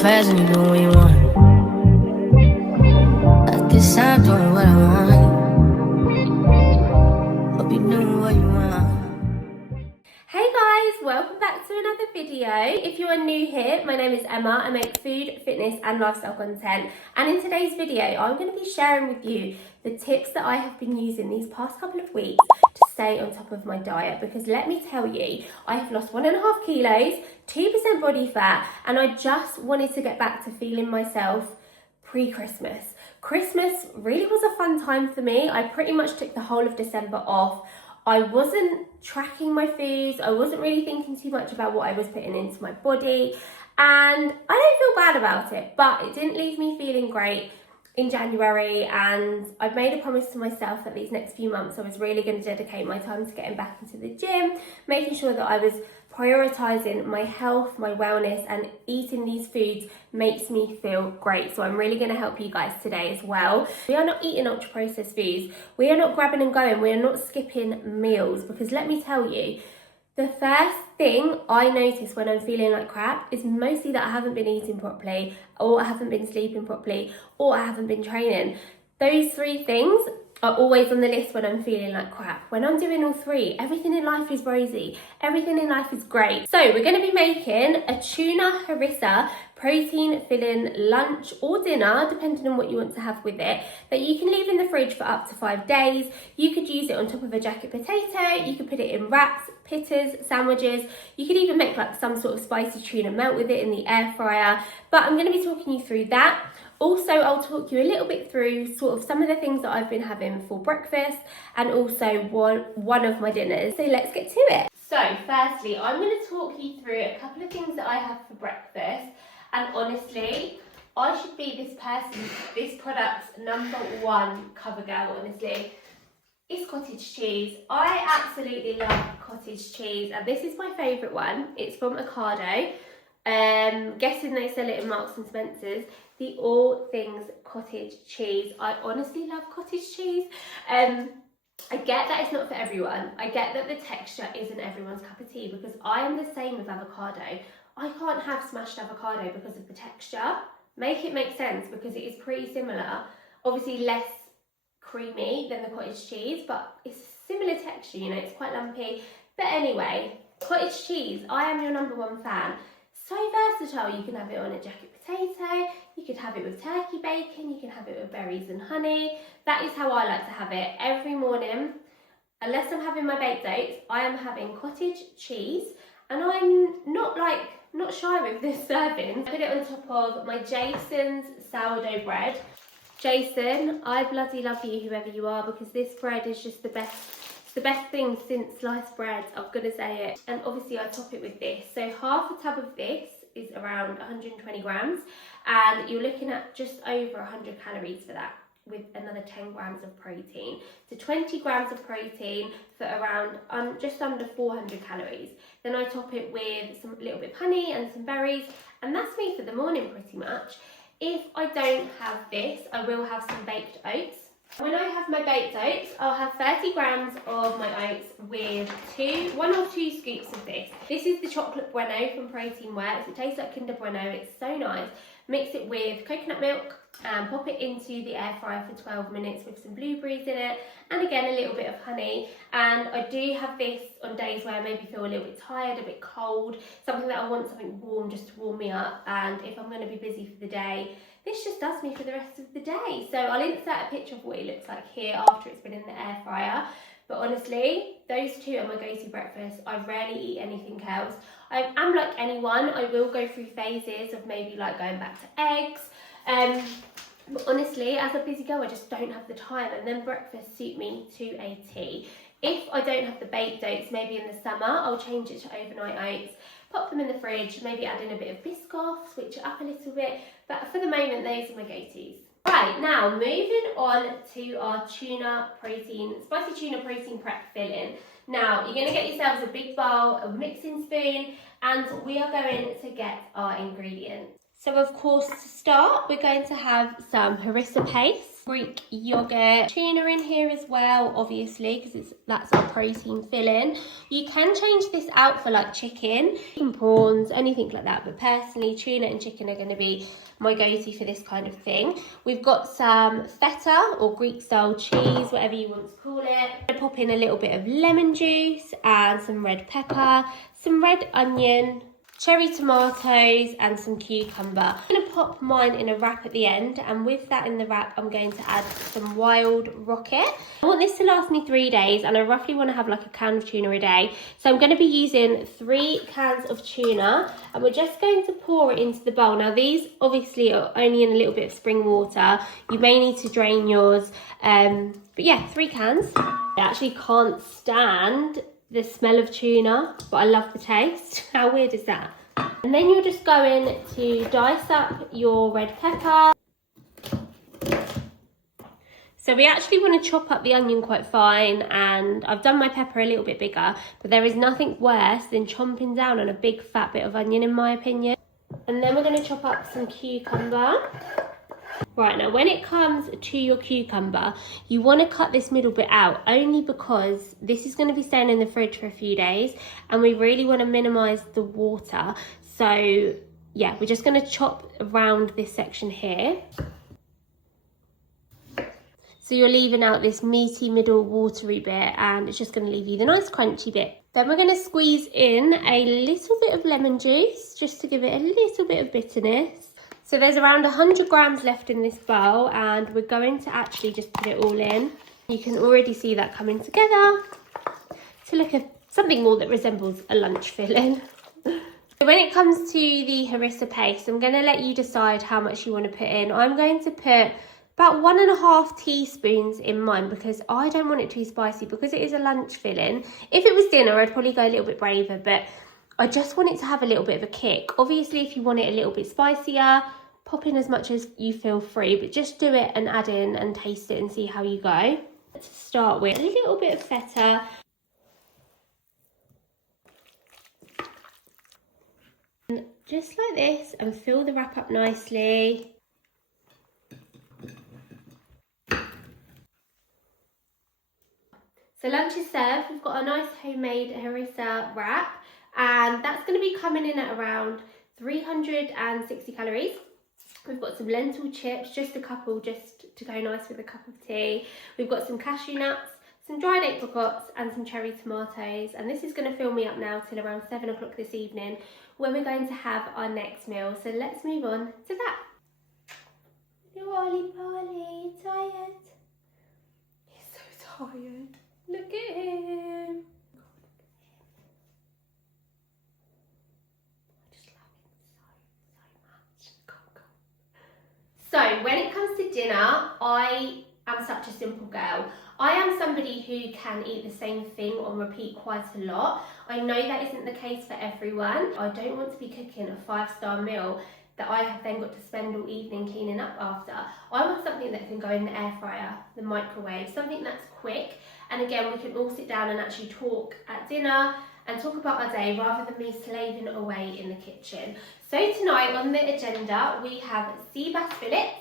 fast and you do what you want. At this time, doing what I want. Hope you doing what you want. Hey guys, welcome back to another video. If you are new here, my name is Emma. I make food, fitness and lifestyle content, and in today's video I'm going to be sharing with you the tips that I have been using these past couple of weeks to stay on top of my diet, because let me tell you, I have lost 1.5 kilos, 2% body fat, and I just wanted to get back to feeling myself pre-Christmas. Christmas really was a fun time for me. I pretty much took the whole of December off. I wasn't tracking my foods. I wasn't really thinking too much about what I was putting into my body, and I don't feel bad about it, but it didn't leave me feeling great in January. And I've made a promise to myself that these next few months I was really going to dedicate my time to getting back into the gym, making sure that I was prioritizing my health, my wellness, and eating these foods makes me feel great. So I'm really going to help you guys today as well. We are not eating ultra processed foods. We are not grabbing and going. We are not skipping meals, because let me tell you, the first thing I notice when I'm feeling like crap is mostly that I haven't been eating properly, or I haven't been sleeping properly, or I haven't been training. Those three things are always on the list when I'm feeling like crap. When I'm doing all three, everything in life is rosy. Everything in life is great. So we're going to be making a tuna harissa protein filling lunch or dinner, depending on what you want to have with it, that you can leave in the fridge for up to 5 days. You could use it on top of a jacket potato. You could put it in wraps, pittas, sandwiches. You could even make like some sort of spicy tuna melt with it in the air fryer. But I'm going to be talking you through that. Also, I'll talk you a little bit through sort of some of the things that I've been having for breakfast, and also one of my dinners. So let's get to it. So firstly, I'm going to talk you through a couple of things that I have for breakfast. And honestly, I should be this product's #1 cover girl, honestly. It's cottage cheese. I absolutely love cottage cheese, and this is my favourite one. It's from Ocado. Guessing they sell it in Marks and Spencer's. The all things cottage cheese. I honestly love cottage cheese. I get that it's not for everyone. I get that the texture isn't everyone's cup of tea, because I am the same with avocado. I can't have smashed avocado because of the texture. Make it make sense, because it is pretty similar. Obviously less creamy than the cottage cheese, but it's similar texture, you know, it's quite lumpy. But anyway, cottage cheese, I am your #1 fan. So versatile. You can have it on a jacket potato, you could have it with turkey bacon, you can have it with berries and honey. That is how I like to have it every morning. Unless I'm having my baked oats, I am having cottage cheese, and I'm not shy with this serving. I put it on top of my Jason's sourdough bread. Jason, I bloody love you, whoever you are, because this bread is just the best. It's the best thing since sliced bread, I'm gonna say it. And obviously I top it with this. So half a tub of this is around 120 grams, and you're looking at just over 100 calories for that, with another 10 grams of protein. So 20 grams of protein for around just under 400 calories. Then I top it with some little bit of honey and some berries, and that's me for the morning pretty much. If I don't have this, I will have some baked oats. When I have my baked oats, I'll have 30 grams of my oats with 1 or 2 scoops of this. This is the chocolate bueno from Protein Works. It tastes like Kinder Bueno, it's so nice. Mix it with coconut milk and pop it into the air fryer for 12 minutes with some blueberries in it, and again a little bit of honey. And I do have this on days where I maybe feel a little bit tired, a bit cold, something that I want something warm just to warm me up. And if I'm going to be busy for the day, this just does me for the rest of the day. So I'll insert a picture of what it looks like here after it's been in the air fryer. But honestly, those two are my go-to breakfast. I rarely eat anything else. I am like anyone, I will go through phases of maybe like going back to eggs. But honestly, as a busy girl, I just don't have the time, and then breakfast suit me to a T. If I don't have the baked oats, maybe in the summer, I'll change it to overnight oats, pop them in the fridge, maybe add in a bit of Biscoff, switch it up a little bit. But for the moment, those are my go-tos. Right, now moving on to our tuna protein, spicy tuna protein prep filling. Now, you're going to get yourselves a big bowl, a mixing spoon, and we are going to get our ingredients. So of course, to start, we're going to have some harissa paste, Greek yogurt, tuna in here as well, obviously, because that's our protein filling. You can change this out for like chicken, and prawns, anything like that. But personally, tuna and chicken are going to be my go-to for this kind of thing. We've got some feta or Greek style cheese, whatever you want to call it. I'm going to pop in a little bit of lemon juice and some red pepper, some red onion, cherry tomatoes and some cucumber. I'm going to pop mine in a wrap at the end, and with that in the wrap I'm going to add some wild rocket. I want this to last me 3 days, and I roughly want to have like a can of tuna a day. So I'm going to be using 3 cans of tuna, and we're just going to pour it into the bowl. Now these obviously are only in a little bit of spring water. You may need to drain yours, but yeah, 3 cans. I actually can't stand the smell of tuna, but I love the taste. How weird is that? And then you're just going to dice up your red pepper. So we actually want to chop up the onion quite fine, and I've done my pepper a little bit bigger, but there is nothing worse than chomping down on a big fat bit of onion in my opinion. And then we're going to chop up some cucumber. Right, now when it comes to your cucumber, you want to cut this middle bit out, only because this is going to be staying in the fridge for a few days and we really want to minimise the water. So yeah, we're just going to chop around this section here. So you're leaving out this meaty middle watery bit, and it's just going to leave you the nice crunchy bit. Then we're going to squeeze in a little bit of lemon juice just to give it a little bit of bitterness. So there's around 100 grams left in this bowl, and we're going to actually just put it all in. You can already see that coming together to look at something more that resembles a lunch filling. So when it comes to the harissa paste, I'm going to let you decide how much you want to put in. I'm going to put about 1.5 teaspoons in mine because I don't want it too spicy, because it is a lunch filling. If it was dinner, I'd probably go a little bit braver, but I just want it to have a little bit of a kick. Obviously, if you want it a little bit spicier, pop in as much as you feel free, but just do it and add in and taste it and see how you go. To start with, a little bit of feta. And just like this, and fill the wrap up nicely. So lunch is served. We've got a nice homemade harissa wrap, and that's going to be coming in at around 360 calories. We've got some lentil chips, just a couple, just to go nice with a cup of tea. We've got some cashew nuts, some dried apricots and some cherry tomatoes. And this is going to fill me up now till around 7 o'clock this evening, where we're going to have our next meal. So let's move on to that. Little Ollie Polly, tired? He's so tired. Look at him. So when it comes to dinner, I am such a simple girl. I am somebody who can eat the same thing on repeat quite a lot. I know that isn't the case for everyone. I don't want to be cooking a 5-star meal that I have then got to spend all evening cleaning up after. I want something that can go in the air fryer, the microwave, something that's quick. And again, we can all sit down and actually talk at dinner and talk about our day rather than me slaving away in the kitchen. So tonight on the agenda, we have sea bass fillets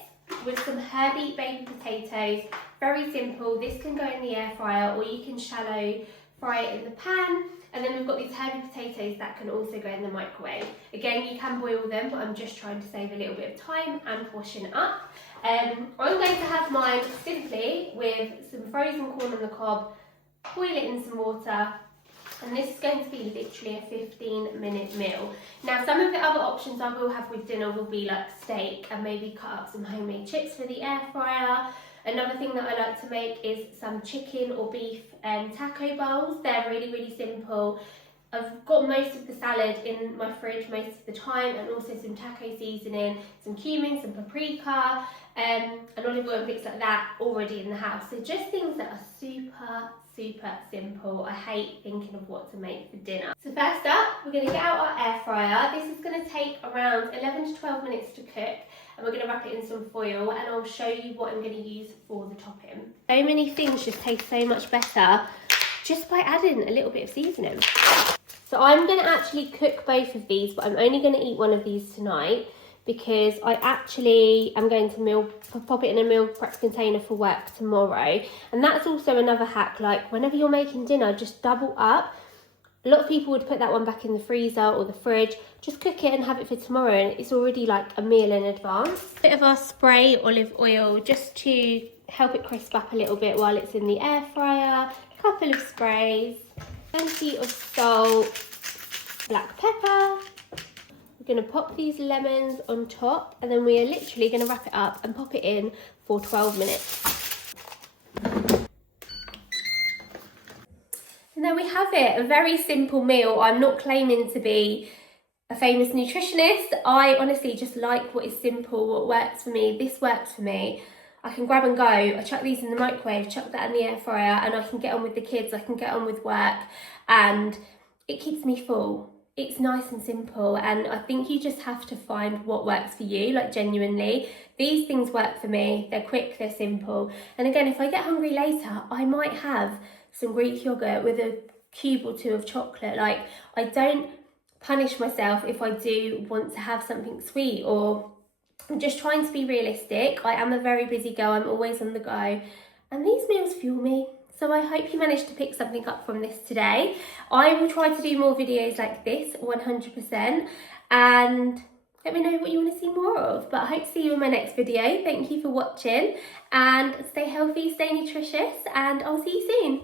with some herby baby potatoes. Very simple. This can go in the air fryer, or you can shallow fry it in the pan. And then we've got these herby potatoes that can also go in the microwave. Again, you can boil them, but I'm just trying to save a little bit of time and washing up. I'm going to have mine simply with some frozen corn on the cob, boil it in some water, and this is going to be literally a 15-minute meal. Now, some of the other options I will have with dinner will be like steak, and maybe cut up some homemade chips for the air fryer. Another thing that I like to make is some chicken or beef taco bowls. They're really, really simple. I've got most of the salad in my fridge most of the time, and also some taco seasoning, some cumin, some paprika, and olive oil and bits like that already in the house. So just things that are super, super simple. I hate thinking of what to make for dinner. So first up, we're going to get out our air fryer. This is going to take around 11 to 12 minutes to cook, and we're going to wrap it in some foil, and I'll show you what I'm going to use for the topping. So many things just taste so much better just by adding a little bit of seasoning. So I'm going to actually cook both of these, but I'm only going to eat one of these tonight because I actually am going to pop it in a meal prep container for work tomorrow. And that's also another hack, like whenever you're making dinner, just double up. A lot of people would put that one back in the freezer or the fridge. Just cook it and have it for tomorrow, and it's already like a meal in advance. Bit of our spray olive oil just to help it crisp up a little bit while it's in the air fryer. A couple of sprays. Plenty of salt. Black pepper. We're going to pop these lemons on top, and then we are literally going to wrap it up and pop it in for 12 minutes. And there we have it, a very simple meal. I'm not claiming to be a famous nutritionist. I honestly just like what is simple, what works for me. This works for me. I can grab and go. I chuck these in the microwave, chuck that in the air fryer, and I can get on with the kids, I can get on with work, and it keeps me full. It's nice and simple, and I think you just have to find what works for you, like genuinely. These things work for me. They're quick, they're simple. And again, if I get hungry later, I might have some Greek yogurt with a cube or two of chocolate. Like, I don't punish myself if I do want to have something sweet, or I'm just trying to be realistic. I am a very busy girl, I'm always on the go, and these meals fuel me. So I hope you managed to pick something up from this today. I will try to do more videos like this, 100%, and let me know what you want to see more of. But I hope to see you in my next video. Thank you for watching, and stay healthy, stay nutritious, and I'll see you soon.